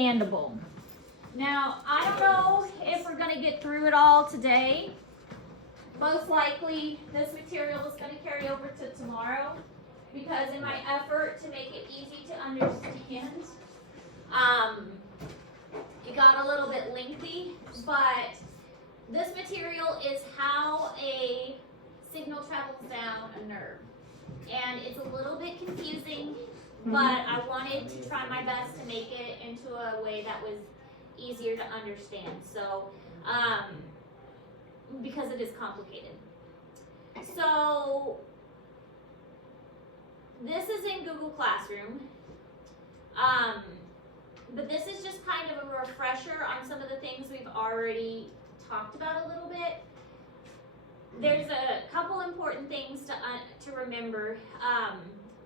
understandable. Now, I don't know if we're going to get through it all today. Most likely, this material is going to carry over to tomorrow because in my effort to make it easy to understand, it got a little bit lengthy, but this material is how a signal travels down a nerve. And it's a little bit confusing, but I wanted to try my best to make it into a way that was easier to understand. So, because it is complicated. So, this is in Google Classroom. But this is just kind of a refresher on some of the things we've already talked about a little bit. There's a couple important things to remember.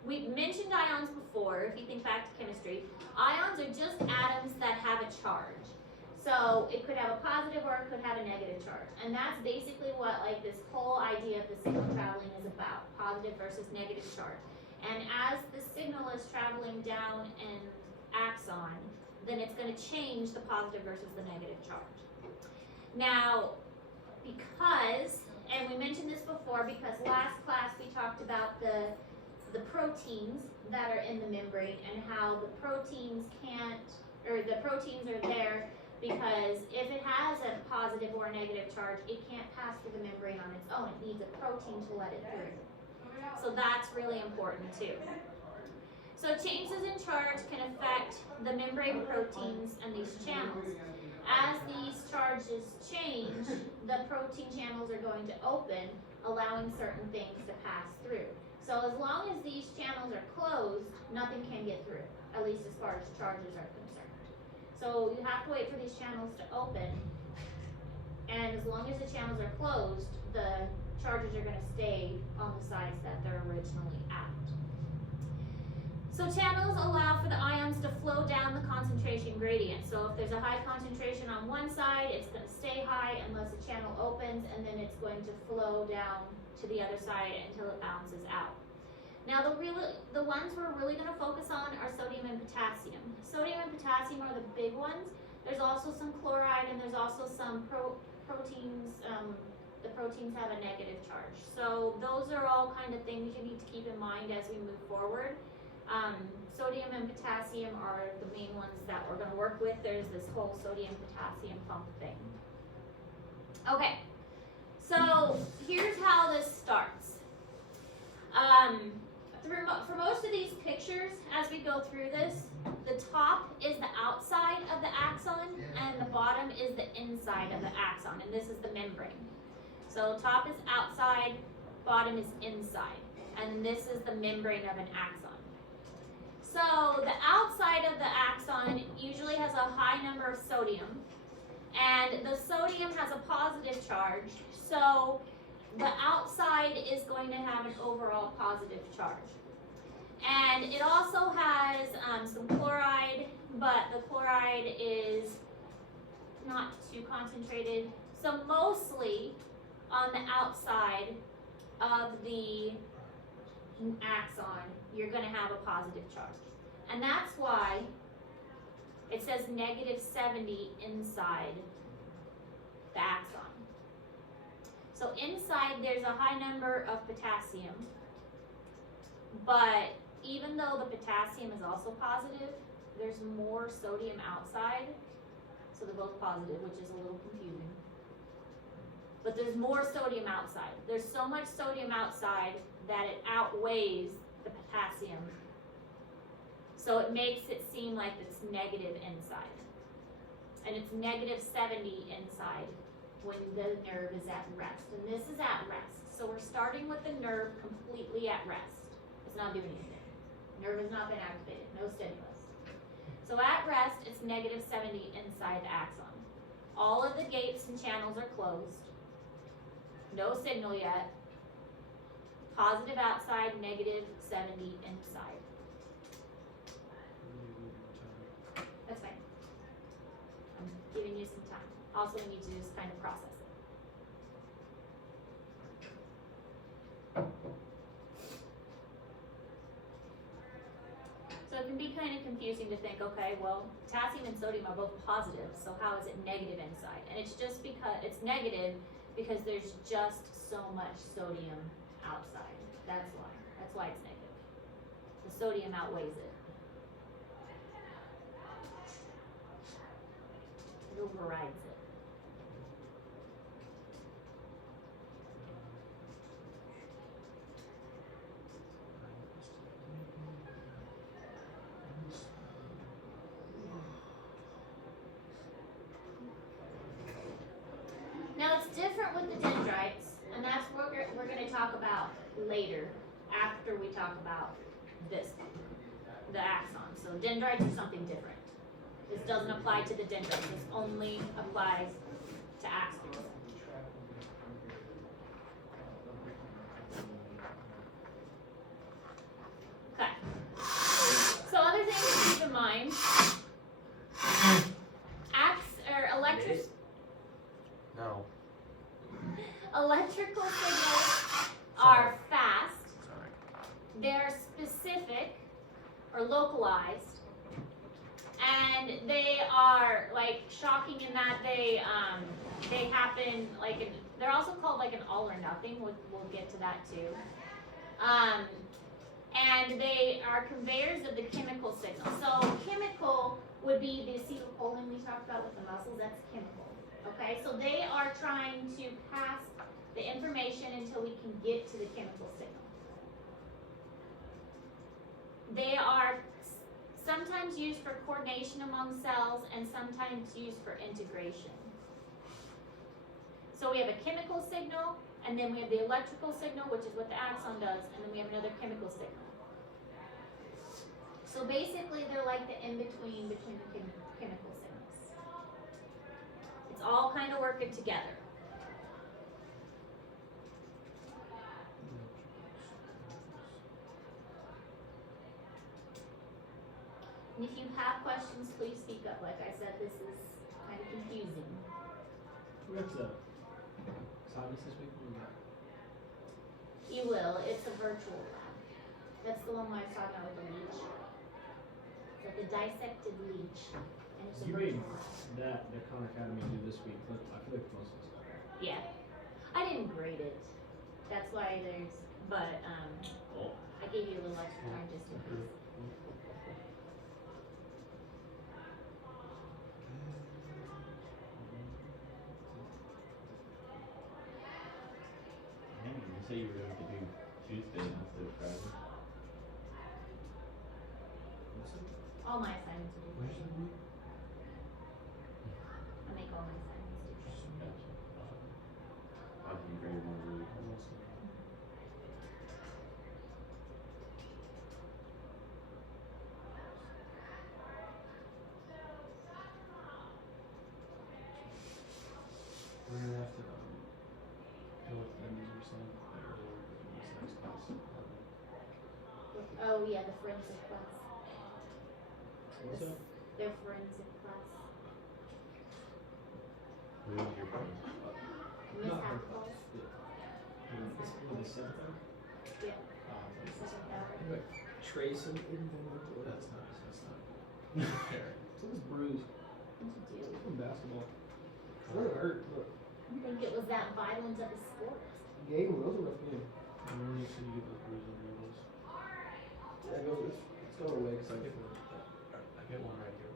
We've mentioned ions before, if you think back to chemistry. Ions are just atoms that have a charge. So it could have a positive or it could have a negative charge. And that's basically what like this whole idea of the signal traveling is about, positive versus negative charge. And as the signal is traveling down an axon, then it's going to change the positive versus the negative charge. Now, because, and we mentioned this before because last class we talked about the proteins that are in the membrane and how the proteins are there because if it has a positive or a negative charge, it can't pass through the membrane on its own. It needs a protein to let it through. So that's really important too. So changes in charge can affect the membrane proteins and these channels. As these charges change, the protein channels are going to open, allowing certain things to pass through. So as long as these channels are closed, nothing can get through, at least as far as charges are concerned. So you have to wait for these channels to open, and as long as the channels are closed, the charges are going to stay on the sides that they're originally at. So channels allow for the ions to flow down the concentration gradient. So if there's a high concentration on one side, it's going to stay high unless the channel opens, and then it's going to flow down to the other side until it balances out. Now the ones we're really going to focus on are sodium and potassium. Sodium and potassium are the big ones. There's also some chloride and there's also some proteins. The proteins have a negative charge. So those are all kind of things you need to keep in mind as we move forward. Sodium and potassium are the main ones that we're going to work with. There's this whole sodium-potassium pump thing. Okay, so here's how this starts. For most of these pictures, as we go through this, the top is the outside of the axon and the bottom is the inside of the axon, and this is the membrane. So top is outside, bottom is inside, and this is the membrane of an axon. So the outside of the axon usually has a high number of sodium, and the sodium has a positive charge, so the outside is going to have an overall positive charge. And it also has some chloride, but the chloride is not too concentrated. So mostly on the outside of the axon, you're going to have a positive charge. And that's why it says -70 inside the axon. So inside there's a high number of potassium, but even though the potassium is also positive, there's more sodium outside, so they're both positive, which is a little confusing. But there's more sodium outside. There's so much sodium outside that it outweighs the potassium. So it makes it seem like it's negative inside. And it's -70 inside when the nerve is at rest. And this is at rest. So we're starting with the nerve completely at rest. It's not doing anything. Nerve has not been activated, no stimulus. So at rest, it's -70 inside the axon. All of the gates and channels are closed. No signal yet. Positive outside, -70 inside. That's fine. I'm giving you some time. Also, we need to just kind of process it. So if you can be kind of confusing to think, okay, well, potassium and sodium are both positive, so how is it negative inside? And it's just because it's negative because there's just so much sodium outside. That's why. That's why it's negative. The sodium outweighs it. It overrides it. Now it's different with the dendrites, and that's what we're going to talk about later, after we talk about this, the axon. So dendrites are something different. This doesn't apply to the dendrites. This only applies to axons. Okay. So other things to keep in mind. Electrical signals are fast. They're specific or localized, and they are like shocking in that they happen like they're also called like an all or nothing. We'll get to that too. And they are conveyors of the chemical signal. So chemical would be the acetylcholine we talked about with the muscles. That's chemical. Okay, so they are trying to pass the information until we can get to the chemical signal. They are sometimes used for coordination among cells and sometimes used for integration. So we have a chemical signal, and then we have the electrical signal, which is what the axon does, and then we have another chemical signal. So basically, they're like the in-between between the chemical signals. It's all kind of working together. And if you have questions, please speak up. Like I said, this is kind of confusing. Where's the science this week? You will. It's a virtual lab. That's the one where I was talking about with the leech. Like the dissected leech. And it's a You virtual made lab. that the Khan Academy do this week, but I feel like most of us got it. Yeah. I didn't grade it. That's why there's, but I gave you a little extra time just in case. You said you were going to do Tuesday instead of Friday. All my assignments are Where's due. the week? I make all my assignments due. Gotcha. I can grade one a week. We're gonna have to go with the user side earlier in this next class. Oh yeah, the forensic class. What's that? Their forensic class. Who is your friend? Miss Not her Hackles. class. Yeah. It's with the seventh hour? Yeah. That's Seventh hour. like Trace and that's nice. That's not fair. So this bruise. What'd you do? From basketball. Where it hurt? Look. I think it was that violent of a sport. Game. Those are rough game. I don't know if you get those bruises on your elbows. Yeah, it goes. It's going away because I get one. I get one right here.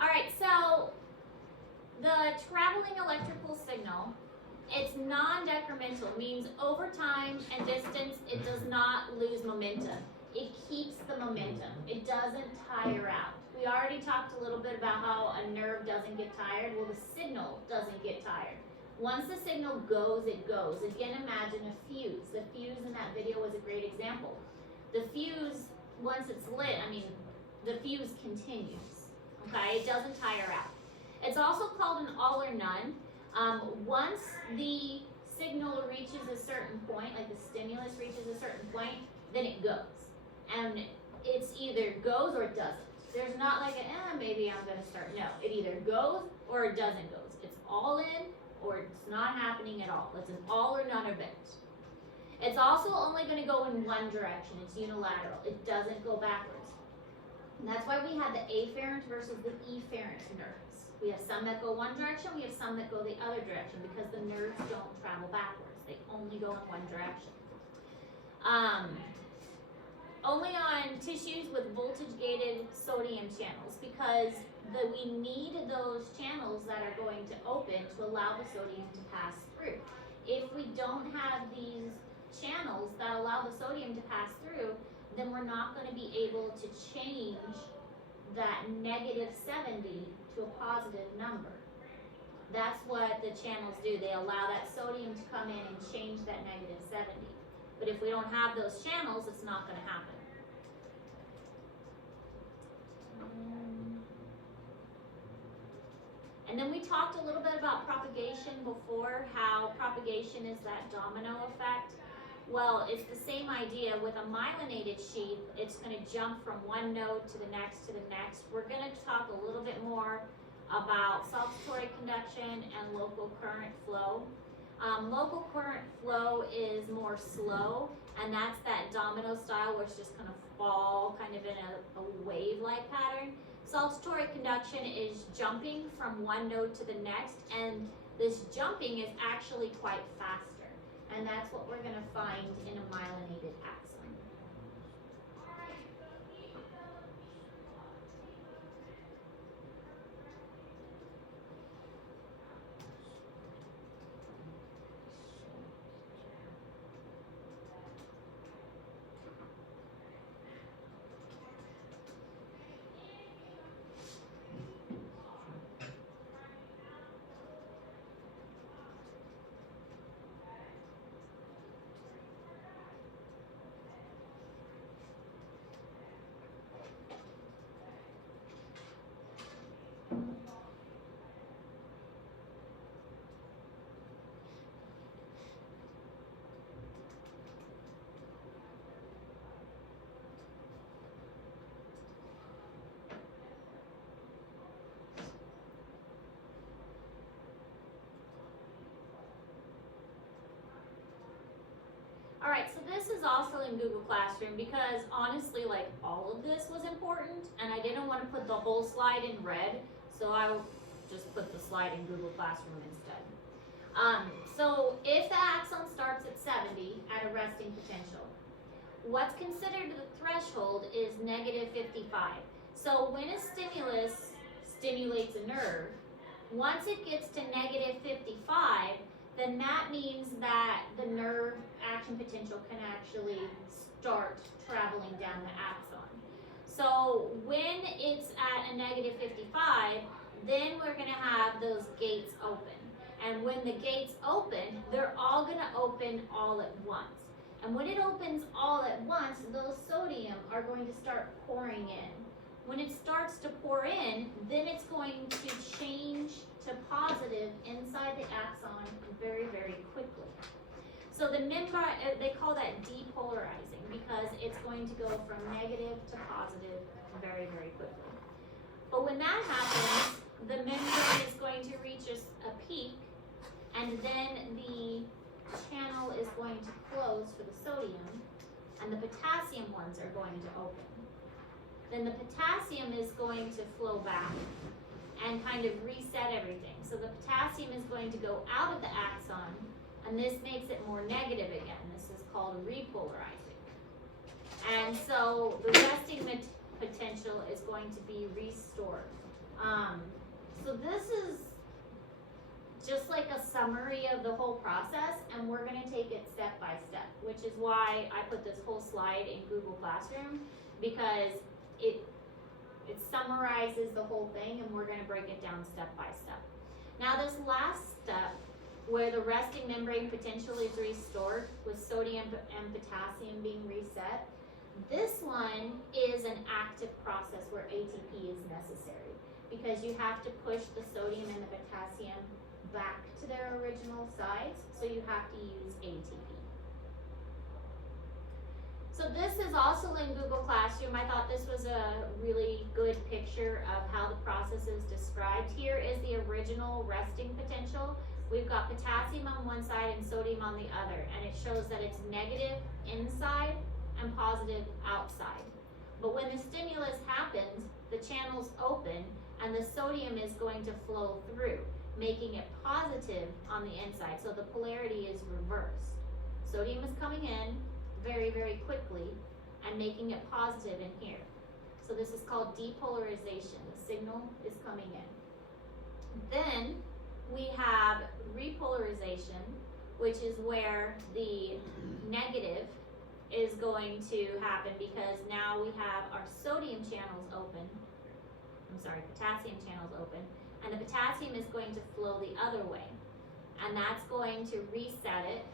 All right, so the traveling electrical signal, it's non-decremental, means over time and distance, it does not lose momentum. It keeps the momentum. It doesn't tire out. We already talked a little bit about how a nerve doesn't get tired. Well, the signal doesn't get tired. Once the signal goes, it goes. Again, imagine a fuse. The fuse in that video was a great example. The fuse, once it's lit, the fuse continues. Okay, it doesn't tire out. It's also called an all or none. Once the signal reaches a certain point, like the stimulus reaches a certain point, then it goes. And it's either goes or it doesn't. There's not like maybe I'm gonna start. No, it either goes or it doesn't go. It's all in or it's not happening at all. It's an all or none event. It's also only going to go in one direction. It's unilateral. It doesn't go backwards. And that's why we have the afferent versus the efferent nerves. We have some that go one direction, we have some that go the other direction because the nerves don't travel backwards. They only go in one direction. Only on tissues with voltage-gated sodium channels because we need those channels that are going to open to allow the sodium to pass through. If we don't have these channels that allow the sodium to pass through, then we're not going to be able to change that -70 to a positive number. That's what the channels do. They allow that sodium to come in and change that -70. But if we don't have those channels, it's not going to happen. And then we talked a little bit about propagation before, how propagation is that domino effect. Well, it's the same idea. With a myelinated sheath, it's going to jump from one node to the next to the next. We're going to talk a little bit more about saltatory conduction and local current flow. Local current flow is more slow, and that's that domino style where it's just going to fall kind of in a wave-like pattern. Saltatory conduction is jumping from one node to the next, and this jumping is actually quite faster. And that's what we're going to find in a myelinated axon. All right, so this is also in Google Classroom because honestly, like all of this was important and I didn't want to put the whole slide in red, so I just put the slide in Google Classroom instead. So if the axon starts at 70 at a resting potential, what's considered the threshold is -55. So when a stimulus stimulates a nerve, once it gets to -55, then that means that the nerve action potential can actually start traveling down the axon. So when it's at a -55, then we're going to have those gates open. And when the gates open, they're all going to open all at once. And when it opens all at once, those sodium are going to start pouring in. When it starts to pour in, then it's going to change to positive inside the axon very, very quickly. So the membrane, they call that depolarizing because it's going to go from negative to positive very, very quickly. But when that happens, the membrane is going to reach a peak, and then the channel is going to close for the sodium, and the potassium ones are going to open. Then the potassium is going to flow back and kind of reset everything. So the potassium is going to go out of the axon, and this makes it more negative again. This is called repolarizing. And so the resting potential is going to be restored. So this is just like a summary of the whole process, and we're going to take it step by step, which is why I put this whole slide in Google Classroom, because it summarizes the whole thing, and we're going to break it down step by step. Now this last step, where the resting membrane potential is restored with sodium and potassium being reset, this one is an active process where ATP is necessary because you have to push the sodium and the potassium back to their original size, so you have to use ATP. So this is also in Google Classroom. I thought this was a really good picture of how the process is described. Here is the original resting potential. we've got potassium on one side and sodium on the other, and it shows that it's negative inside and positive outside. But when the stimulus happens, the channels open and the sodium is going to flow through, making it positive on the inside. So the polarity is reversed. Sodium is coming in very, very quickly and making it positive in here. So this is called depolarization. The signal is coming in. Then we have repolarization, which is where the negative is going to happen because now we have our sodium channels open. Potassium channels open, and the potassium is going to flow the other way, and that's going to reset it.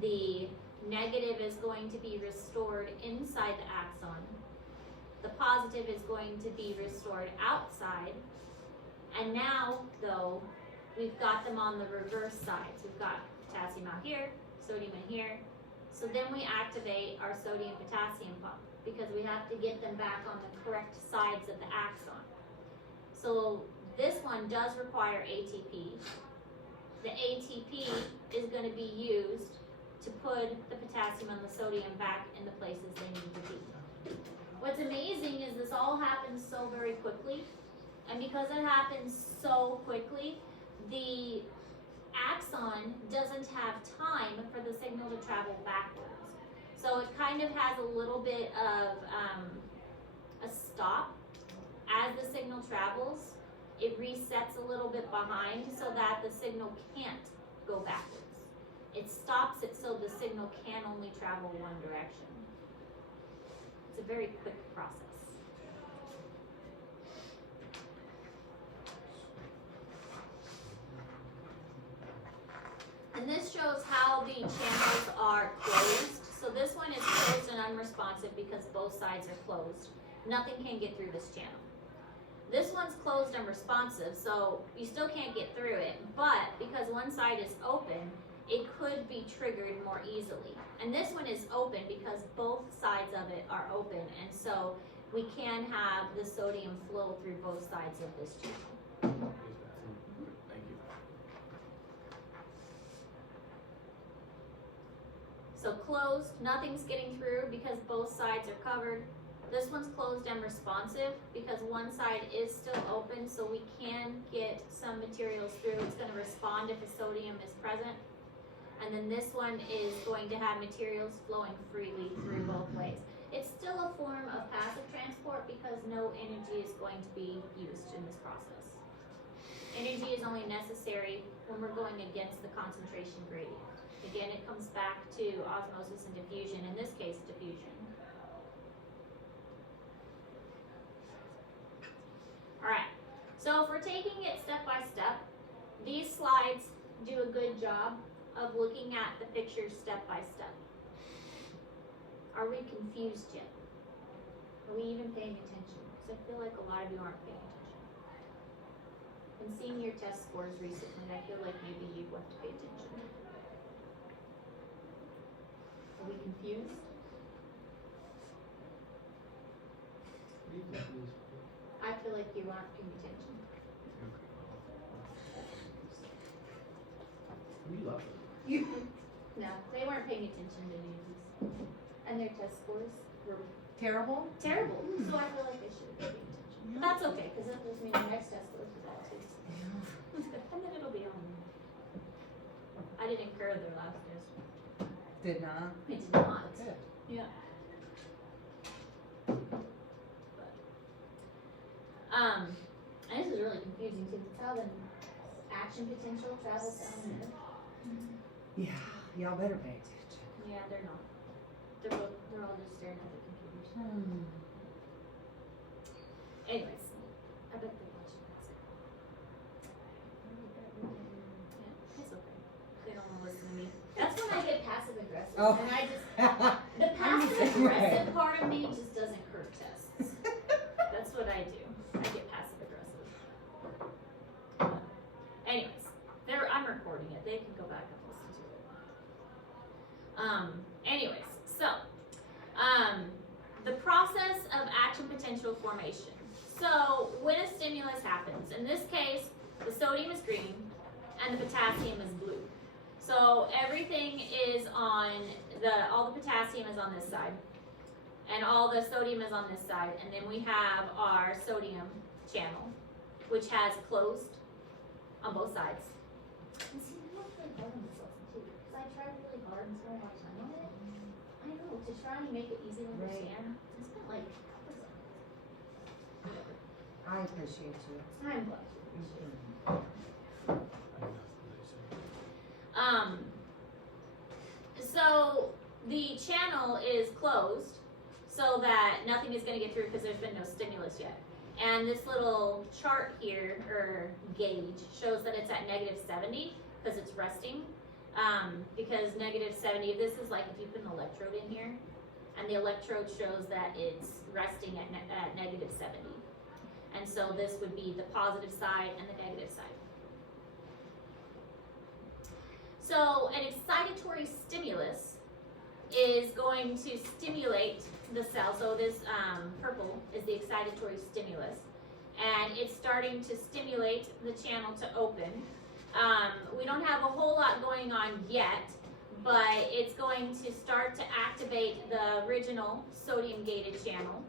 The negative is going to be restored inside the axon. The positive is going to be restored outside. And now, though, we've got them on the reverse sides. We've got potassium out here, sodium in here. So then we activate our sodium-potassium pump because we have to get them back on the correct sides of the axon. So this one does require ATP. The ATP is going to be used to put the potassium and the sodium back in the places they need to be. What's amazing is this all happens so very quickly, and because it happens so quickly, the axon doesn't have time for the signal to travel backwards. So it kind of has a little bit of a stop. As the signal travels, it resets a little bit behind so that the signal can't go backwards. It stops it so the signal can only travel one direction. It's a very quick process. And this shows how the channels are closed. So this one is closed and unresponsive because both sides are closed. Nothing can get through this channel. This one's closed and responsive, so you still can't get through it, but because one side is open, it could be triggered more easily. And this one is open because both sides of it are open, and so we can have the sodium flow through both sides of this channel. Thank you. So closed, nothing's getting through because both sides are covered. This one's closed and responsive because one side is still open, so we can get some materials through. It's going to respond if the sodium is present. And then this one is going to have materials flowing freely through both ways. It's still a form of passive transport because no energy is going to be used in this process. Energy is only necessary when we're going against the concentration gradient. Again, it comes back to osmosis and diffusion, in this case, diffusion. Alright, so if we're taking it step by step, these slides do a good job of looking at the pictures step by step. Are we confused yet? Are we even paying attention? Because I feel like a lot of you aren't paying attention. And seeing your test scores recently, I feel like maybe you want to pay attention. Are we confused? I feel like you aren't paying attention. We love it. No, they weren't paying attention to any of these. And their test scores were Terrible? terrible. So I feel like they should be paying attention. But that's okay, because that does mean the next test scores are bad too. And then it'll be on. I didn't incur their last test. Did not. It did not. Good. Yeah. And this is really confusing too. It's how the action potential travels down there. Yeah, y'all better pay attention. Yeah, they're not. They're all just staring at the computers. Anyways, I bet they're watching basketball. Yeah, it's okay. They don't want to listen to me. That's when I get passive aggressive. Oh. And I just, the passive aggressive part of me just doesn't curve tests. That's what I do. I get passive aggressive. Anyways, I'm recording it. They can go back and listen to it. Anyways, so, the process of action potential formation. So, when a stimulus happens, in this case, the sodium is green and the potassium is blue. So everything is on all the potassium is on this side, and all the sodium is on this side, and then we have our sodium channel, which has closed on both sides. And see, I worked really hard on this lesson too, because I tried really hard and spent a lot of time on it. I know, to try and make it easy to understand. I spent like hours on it. Whatever. I appreciate you. I'm glad you appreciate it. I have nothing to say. So the channel is closed so that nothing is going to get through because there's been no stimulus yet. And this little chart here, or gauge, shows that it's at -70 because it's resting. Because -70, this is like if you put an electrode in here, and the electrode shows that it's resting at -70. And so this would be the positive side and the negative side. So an excitatory stimulus is going to stimulate the cell. So this purple is the excitatory stimulus. And it's starting to stimulate the channel to open. We don't have a whole lot going on yet, but it's going to start to activate the original sodium gated channel.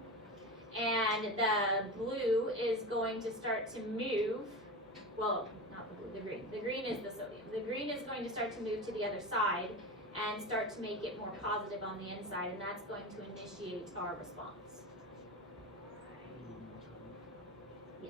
And the blue is going to start to move, well, not the blue, the green. The green is the sodium. The green is going to start to move to the other side and start to make it more positive on the inside, and that's going to initiate our response. Yeah.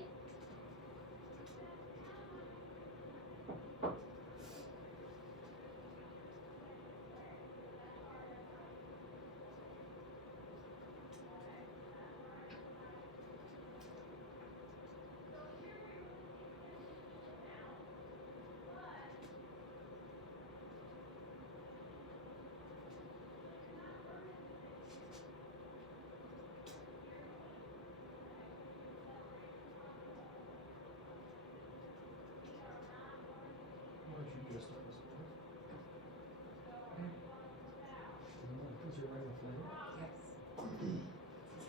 Why don't you dress up as a girl? Because you're wearing a flame? Yes.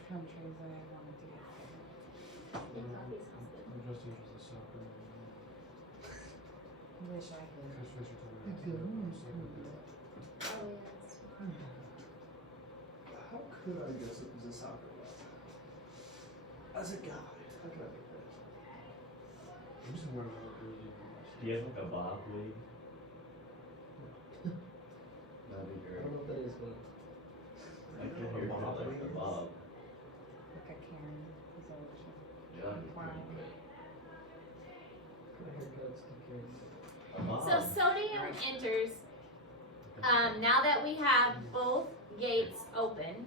Countries I wanted to get there. I'm dressed up as a soccer man. Wish I could. Coach Fisher told me I do. Oh, yeah, that's How could I dress up as a soccer player? As a guy, how could I do that? I'm just wearing my jersey. Do you have like a bob wig? That'd be I great. don't know what that is, but Like your hair bob like a wig? bob. Like a Karen. Is that what you? Yeah, that'd be pretty Wow. great. what kind of haircuts do you carry? A bob. So sodium enters, now that we have both gates open.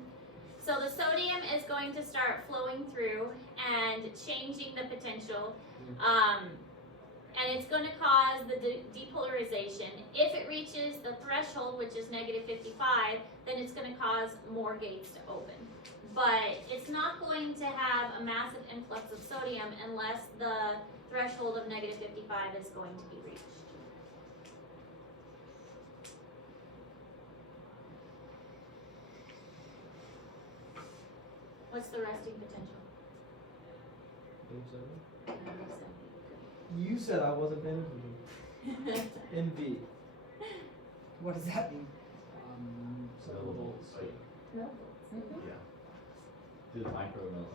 So the sodium is going to start flowing through and changing the potential. And it's going to cause the depolarization. If it reaches the threshold, which is -55, then it's going to cause more gates to open. But it's not going to have a massive influx of sodium unless the threshold of -55 is going to be reached. What's the resting potential? You said I wasn't paying attention. NV. What does that mean? Millivolts. Like, no. yeah. Do the micro milli.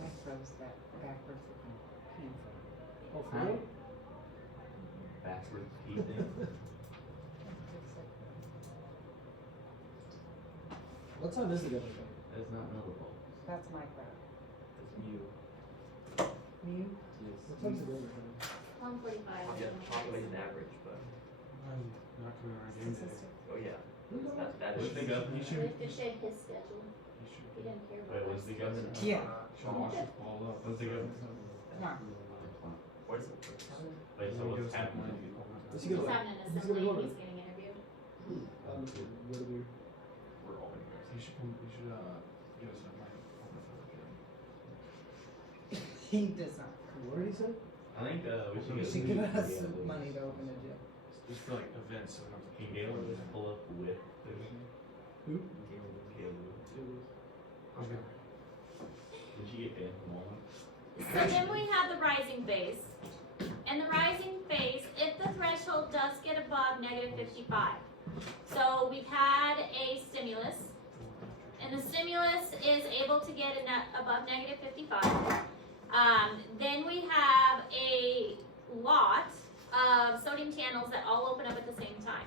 I froze that backwards with my hands on. Oh, for Huh? real? Backwards P thing. What time is the other thing? That's not millivolts. That's micro. That's mu. Mu? What time's the other thing? 145. Yeah, population average, but, I'm not coming around game day. Statistic. oh yeah, that What's is. the governor? You We should, have to check his schedule. you should, He didn't care Wait, about what's the us. governor? Yeah. should wash your ball up. What's the governor? No. What is it? Wait, so what's happening? Is he He's gonna, having an he's gonna assembly, go to? he's getting interviewed. What do we? We're all in there. You should come, you should, get us a mic over for the gym. He does not. What did he say? I think we should You get should Lee give to us be some able to- money to open a gym. Just for like events, so we don't have to. Can Galen just pull up with the Who? Caleb? Okay. Did she get banned from Walmart? So then we have the rising phase. And the rising phase, if the threshold does get above negative 55. So we've had a stimulus, and the stimulus is able to get above negative 55. Then we have a lot of sodium channels that all open up at the same time.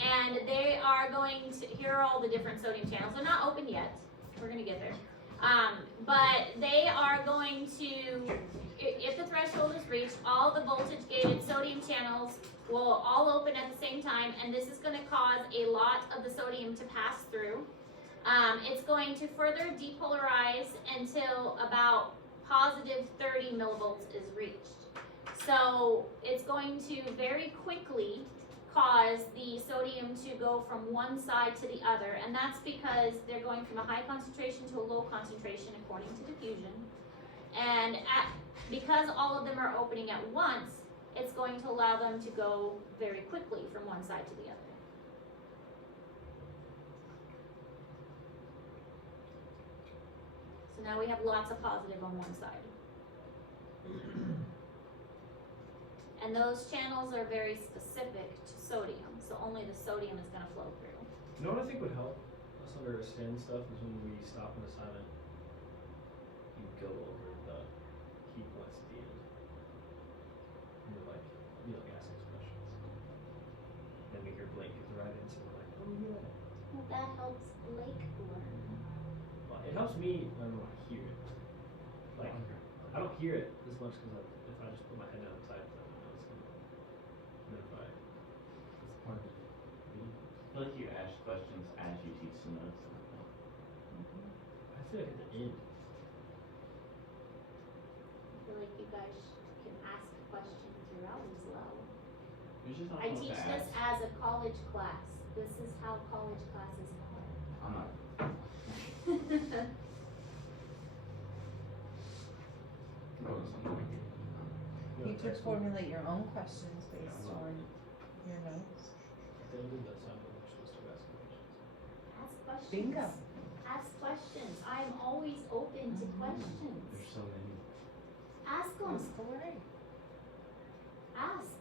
And they are going to, here are all the different sodium channels. They're not open yet. We're going to get there. But they are going to, if the threshold is reached, all the voltage gated sodium channels will all open at the same time, and this is going to cause a lot of the sodium to pass through. It's going to further depolarize until about positive 30 millivolts is reached. So it's going to very quickly cause the sodium to go from one side to the other, and that's because they're going from a high concentration to a low concentration according to diffusion. And because all of them are opening at once, it's going to allow them to go very quickly from one side to the other. So now we have lots of positive on one side. And those channels are very specific to sodium, so only the sodium is going to flow through. You know what I think would help us understand stuff is when we stop in the silent, you go over the key points at the end. And you're like, ask us questions. Then we hear Blake get the right answer, we're like, oh yeah. Well, that helps Blake learn. Well, it helps me learn when I hear it. Like, I don't hear it as much because if I just put my head down inside, I don't know it's gonna. And then if I, it's part of it. I feel like you ask questions as you teach the notes. I feel like at the end. I feel like you guys can ask questions throughout as well. It's just not I fun teach to this ask. as a college class. This is how college classes are. I'm not. You could formulate your own questions based on your notes. At the end of the assignment, we're supposed to ask questions. Ask questions. Bingo. Ask questions. I'm always open to questions. There's so many. Ask them. Ask away. Ask.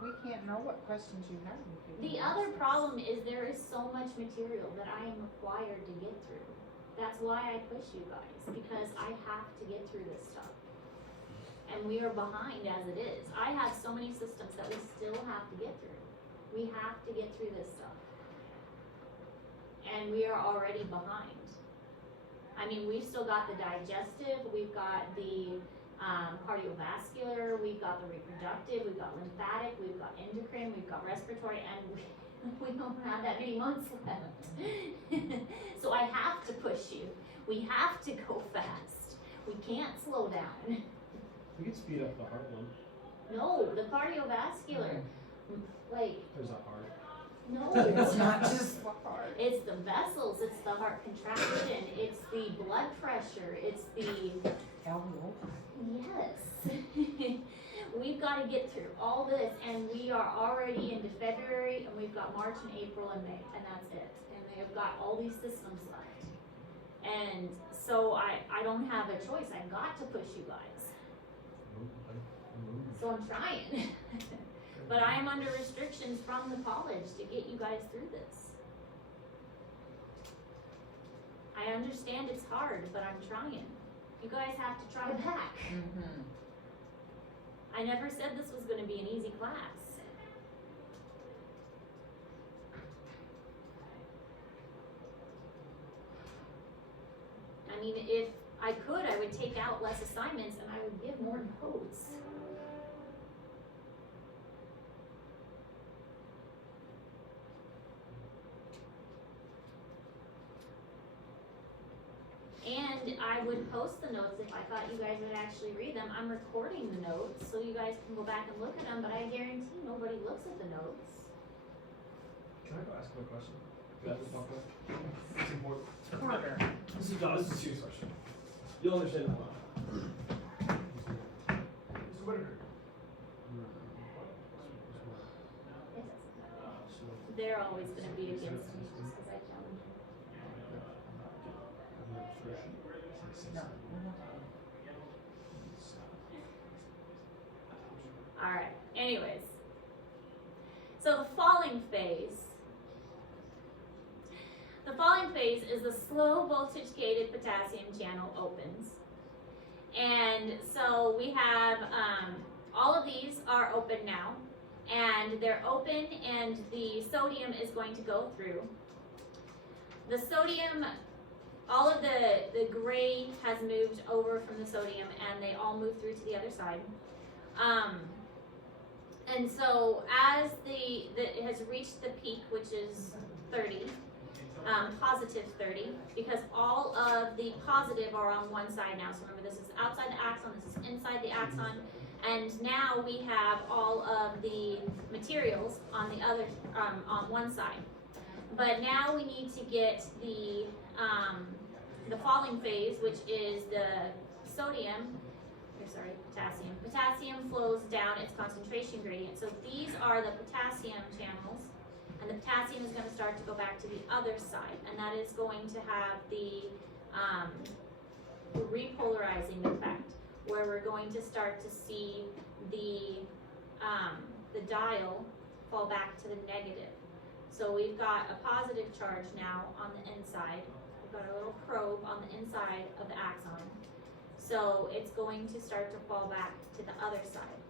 We can't know what questions you have. if you The don't other ask us. problem is there is so much material that I am required to get through. That's why I push you guys, because I have to get through this stuff. And we are behind as it is. I have so many systems that we still have to get through. We have to get through this stuff. And we are already behind. I mean, we've still got the digestive, we've got the cardiovascular, we've got the reproductive, we've got lymphatic, we've got endocrine, we've got respiratory, and we don't have that many months left. So I have to push you. We have to go fast. We can't slow down. We could speed up the heart one. No, the cardiovascular, like, There's a heart. no. It's not just the heart. It's the vessels, it's the heart contraction, it's the blood pressure, it's the, Alveoli. yes. We've got to get through all this, and we are already into February, and we've got March and April and May, and that's it. And they've got all these systems left. And so I don't have a choice. I've got to push you guys. So I'm trying. But I am under restrictions from the college to get you guys through this. I understand it's hard, but I'm trying. You guys have to try back. Mm-hmm. I never said this was going to be an easy class. I mean, if I could, I would take out less assignments and I would give more notes. And I would post the notes if I thought you guys would actually read them. I'm recording the notes so you guys can go back and look at them, but I guarantee nobody looks at the notes. Can I go ask him a question? It's important. Carter. This is a serious question. You'll understand that one. Mr. Whitaker. They're always going to be against me just because I challenge them. No, we don't. Alright, anyways. So the falling phase. The falling phase is the slow voltage gated potassium channel opens. And so we have, all of these are open now. And they're open and the sodium is going to go through. The sodium, all of the gray has moved over from the sodium and they all move through to the other side. And so as it has reached the peak, which is 30, positive 30, because all of the positive are on one side now. So remember, this is outside the axon, this is inside the axon, and now we have all of the materials on the other, on one side. But now we need to get the falling phase, which is the potassium. Potassium flows down its concentration gradient. So these are the potassium channels, and the potassium is going to start to go back to the other side, and that is going to have the repolarizing effect, where we're going to start to see the dial fall back to the negative. So we've got a positive charge now on the inside. We've got a little probe on the inside of the axon. So it's going to start to fall back to the other side.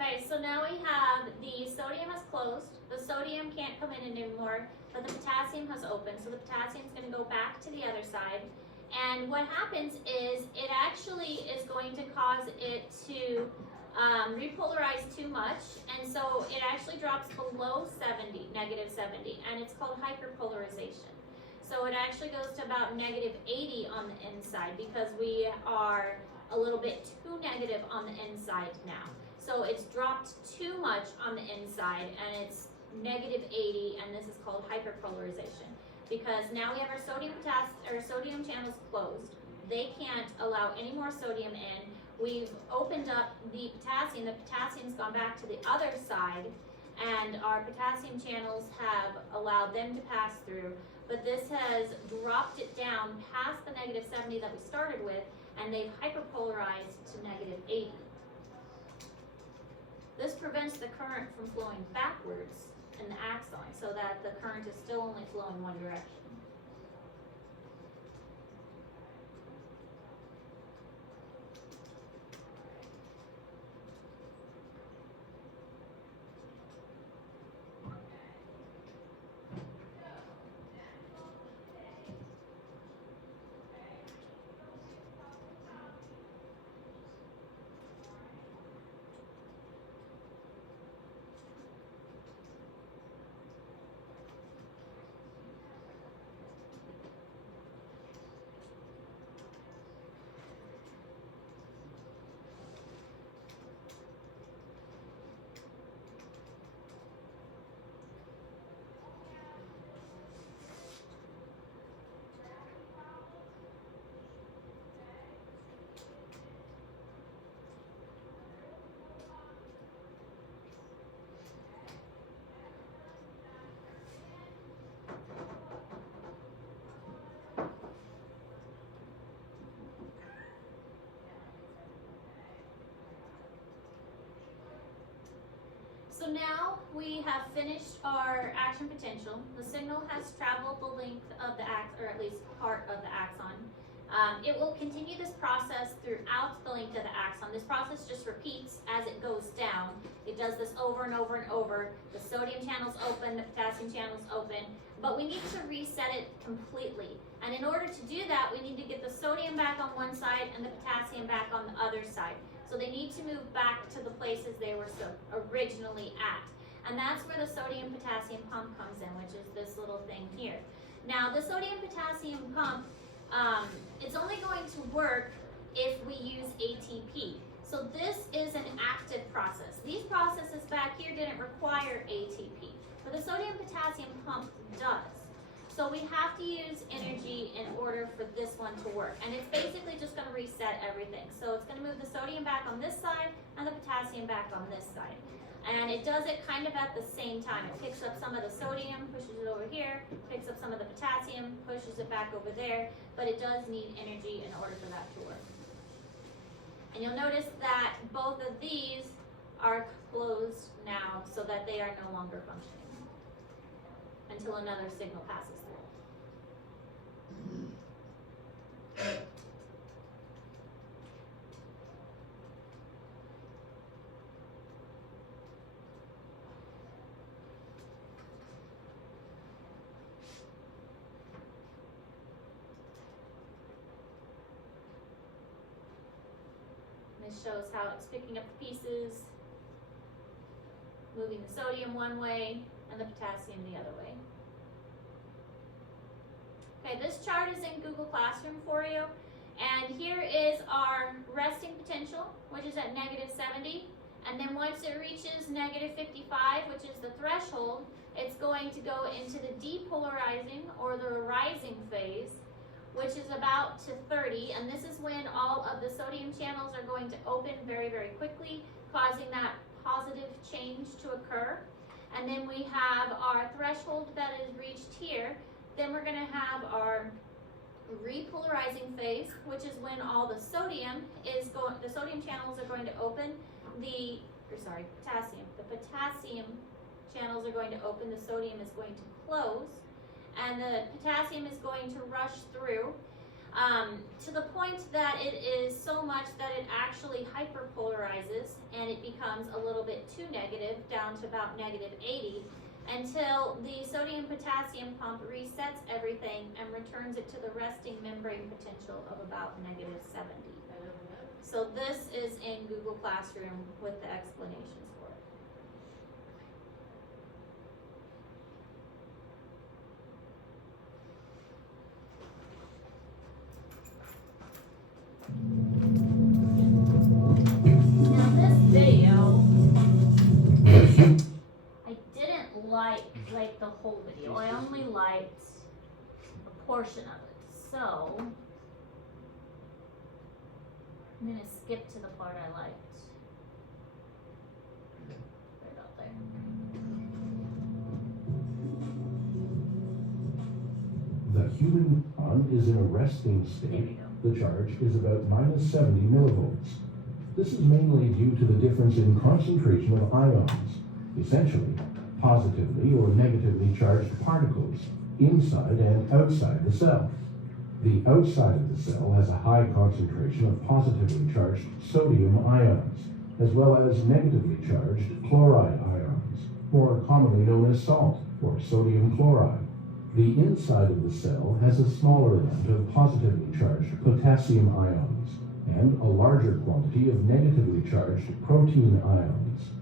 Okay, so now we have the sodium has closed. The sodium can't come in anymore, but the potassium has opened. So the potassium is going to go back to the other side. And what happens is it actually is going to cause it to repolarize too much. And so it actually drops below 70, negative 70, and it's called hyperpolarization. So it actually goes to about negative 80 on the inside because we are a little bit too negative on the inside now. So it's dropped too much on the inside and it's negative 80, and this is called hyperpolarization. Because now we have our sodium channels closed. They can't allow any more sodium in. We've opened up the potassium. The potassium's gone back to the other side, and our potassium channels have allowed them to pass through. But this has dropped it down past the negative 70 that we started with, and they've hyperpolarized to negative 80. This prevents the current from flowing backwards in the axon, so that the current is still only flowing one direction. So now we have finished our action potential. The signal has traveled the length of the or at least part of the axon. It will continue this process throughout the length of the axon. This process just repeats as it goes down. It does this over and over and over. The sodium channel's open, the potassium channel's open, but we need to reset it completely. And in order to do that, we need to get the sodium back on one side and the potassium back on the other side. So they need to move back to the places they were originally at. And that's where the sodium potassium pump comes in, which is this little thing here. Now, the sodium potassium pump, it's only going to work if we use ATP. So this is an active process. These processes back here didn't require ATP, but the sodium potassium pump does. So we have to use energy in order for this one to work. And it's basically just gonna reset everything. So it's gonna move the sodium back on this side and the potassium back on this side. And it does it kind of at the same time. It picks up some of the sodium, pushes it over here, picks up some of the potassium, pushes it back over there, but it does need energy in order for that to work. And you'll notice that both of these are closed now so that they are no longer functioning until another signal passes through. This shows how it's picking up the pieces, moving the sodium one way and the potassium the other way. Okay, this chart is in Google Classroom for you. And here is our resting potential, which is at -70. And then once it reaches -55, which is the threshold, it's going to go into the depolarizing or the rising phase, which is about to 30, and this is when all of the sodium channels are going to open very, very quickly, causing that positive change to occur. And then we have our threshold that is reached here. Then we're gonna have our repolarizing phase, which is when all the sodium is going, the sodium channels are going to open, potassium. The potassium channels are going to open, the sodium is going to close, and the potassium is going to rush through to the point that it is so much that it actually hyperpolarizes and it becomes a little bit too negative, down to about -80, until the sodium potassium pump resets everything and returns it to the resting membrane potential of about -70. So this is in Google Classroom with the explanations for it. Now this video, I didn't like the whole video. I only liked a portion of it. So I'm gonna skip to the part I liked. Right up there. The human neuron is in a resting There we state. go. The charge is about -70 millivolts. This is mainly due to the difference in concentration of ions, essentially positively or negatively charged particles, inside and outside the cell. The outside of the cell has a high concentration of positively charged sodium ions, as well as negatively charged chloride ions, more commonly known as salt or sodium chloride. The inside of the cell has a smaller amount of positively charged potassium ions and a larger quantity of negatively charged protein ions.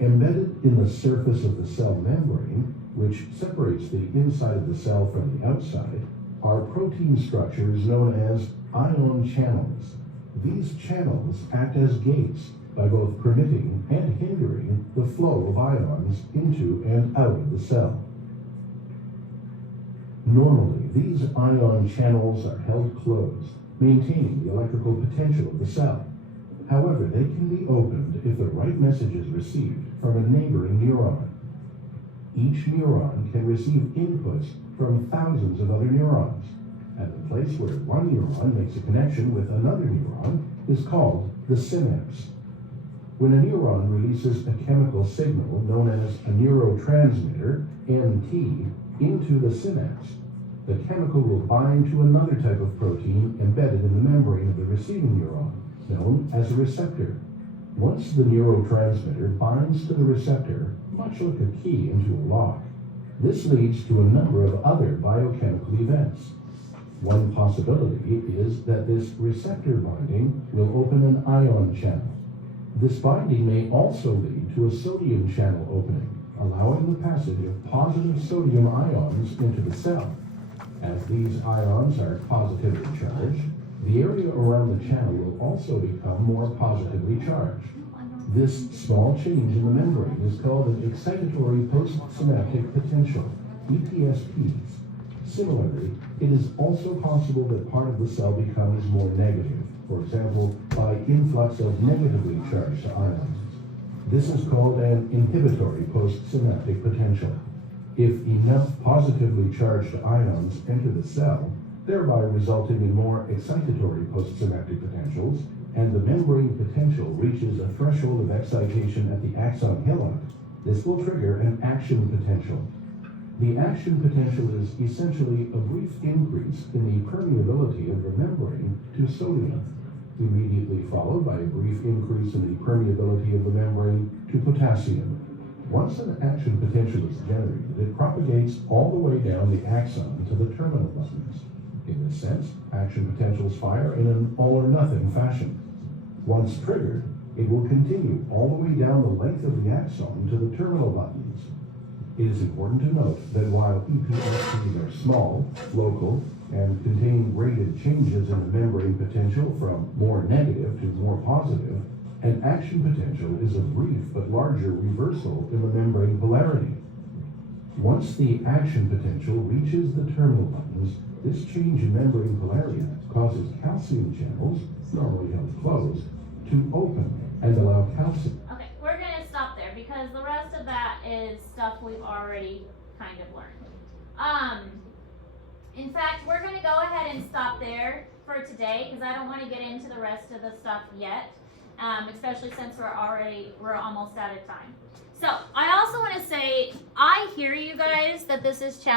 Embedded in the surface of the cell membrane, which separates the inside of the cell from the outside, are protein structures known as ion channels. These channels act as gates by both permitting and hindering the flow of ions into and out of the cell. Normally, these ion channels are held closed, maintaining the electrical potential of the cell. However, they can be opened if the right message is received from a neighboring neuron. Each neuron can receive inputs from thousands of other neurons, and the place where one neuron makes a connection with another neuron is called the synapse. When a neuron releases a chemical signal known as a neurotransmitter, NT, into the synapse, the chemical will bind to another type of protein embedded in the membrane of the receiving neuron, known as a receptor. Once the neurotransmitter binds to the receptor, much like a key into a lock, this leads to a number of other biochemical events. One possibility is that this receptor binding will open an ion channel. This binding may also lead to a sodium channel opening, allowing the passage of positive sodium ions into the cell. As these ions are positively charged, the area around the channel will also become more positively charged. This small change in the membrane is called an excitatory postsynaptic potential, EPSPs. Similarly, it is also possible that part of the cell becomes more negative, for example, by influx of negatively charged ions. This is called an inhibitory postsynaptic potential. If enough positively charged ions enter the cell, thereby resulting in more excitatory postsynaptic potentials, and the membrane potential reaches a threshold of excitation at the axon hillock, this will trigger an action potential. The action potential is essentially a brief increase in the permeability of the membrane to sodium, immediately followed by a brief increase in the permeability of the membrane to potassium. Once an action potential is generated, it propagates all the way down the axon to the terminal buttons. In this sense, action potentials fire in an all-or-nothing fashion. Once triggered, it will continue all the way down the length of the axon to the terminal buttons. It is important to note that while EPSPs are small, local, and contain rated changes in the membrane potential from more negative to more positive, an action potential is a brief but larger reversal in the membrane polarity. Once the action potential reaches the terminal buttons, this change in membrane polarity causes calcium channels, normally held closed, to open and allow calcium. Okay, we're gonna stop there because the rest of that is stuff we've already kind of learned. In fact, we're gonna go ahead and stop there for today because I don't want to get into the rest of the stuff yet, especially since we're almost out of time. So I also want to say, I hear you guys that this is challenging.